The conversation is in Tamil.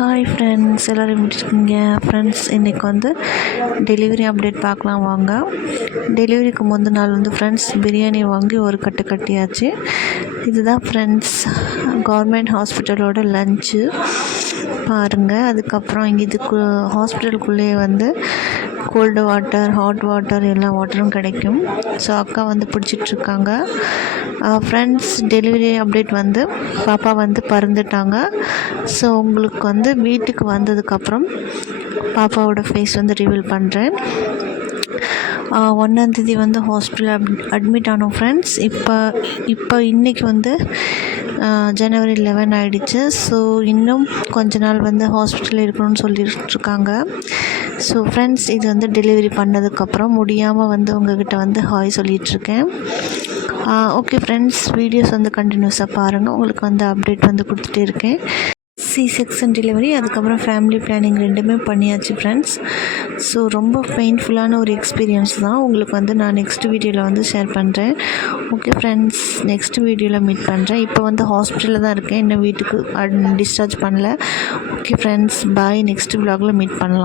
ஹாய் ஃப்ரெண்ட்ஸ், எல்லோரும் எப்படி இருக்கீங்க? ஃப்ரெண்ட்ஸ், இன்றைக்கி வந்து டெலிவரி அப்டேட் பார்க்கலாம் வாங்க. டெலிவரிக்கு முந்தின நாள் வந்து ஃப்ரெண்ட்ஸ் பிரியாணி வாங்கி ஒரு கட்டு கட்டியாச்சு. இதுதான் ஃப்ரெண்ட்ஸ் கவர்மெண்ட் ஹாஸ்பிட்டலோட லஞ்சு பாருங்கள். அதுக்கப்புறம் இங்கே ஹாஸ்பிட்டலுக்குள்ளேயே வந்து கோல்டு வாட்டர், ஹாட் வாட்டர், எல்லா வாட்டரும் கிடைக்கும். ஸோ அக்கா வந்து பிடிச்சிட்ருக்காங்க. ஃப்ரெண்ட்ஸ், டெலிவரி அப்டேட் வந்து பாப்பா வந்து பறந்துட்டாங்க. ஸோ உங்களுக்கு வந்து வீட்டுக்கு வந்ததுக்கப்புறம் பாப்பாவோட ஃபேஸ் வந்து ரிவீல் பண்ணுறேன். 1ஆந்தேதி வந்து ஹாஸ்பிட்டல் அட்மிட் ஆனோம் ஃப்ரெண்ட்ஸ். இப்போ இன்றைக்கி வந்து ஜனவரி 11 ஆகிடுச்சு. ஸோ இன்னும் கொஞ்ச நாள் வந்து ஹாஸ்பிட்டலில் இருக்கணும்னு சொல்லிட்டுருக்காங்க. ஸோ ஃப்ரெண்ட்ஸ், இது வந்து டெலிவரி பண்ணதுக்கப்புறம் முடியாமல் வந்து உங்கள்கிட்ட வந்து ஹாய் சொல்லிகிட்ருக்கேன். ஓகே ஃப்ரெண்ட்ஸ், வீடியோஸ் வந்து கண்டினியூஸாக பாருங்கள். உங்களுக்கு வந்து அப்டேட் வந்து கொடுத்துட்டே இருக்கேன். C-செக்ஷன் டெலிவரி, அதுக்கப்புறம் ஃபேமிலி பிளானிங் ரெண்டுமே பண்ணியாச்சு ஃப்ரெண்ட்ஸ். ஸோ ரொம்ப பெயின்ஃபுல்லான ஒரு எக்ஸ்பீரியன்ஸ் தான். உங்களுக்கு வந்து நான் நெக்ஸ்ட் வீடியோவில் வந்து ஷேர் பண்ணுறேன். ஓகே ஃப்ரெண்ட்ஸ், நெக்ஸ்ட் வீடியோவில் மீட் பண்ணுறேன். இப்போ வந்து ஹாஸ்பிட்டலில் தான் இருக்கேன், இன்னும் வீட்டுக்கு டிஸ்சார்ஜ் பண்ணல. ஓகே ஃப்ரெண்ட்ஸ், பாய். நெக்ஸ்ட் vlogல மீட் பண்ணலாம்.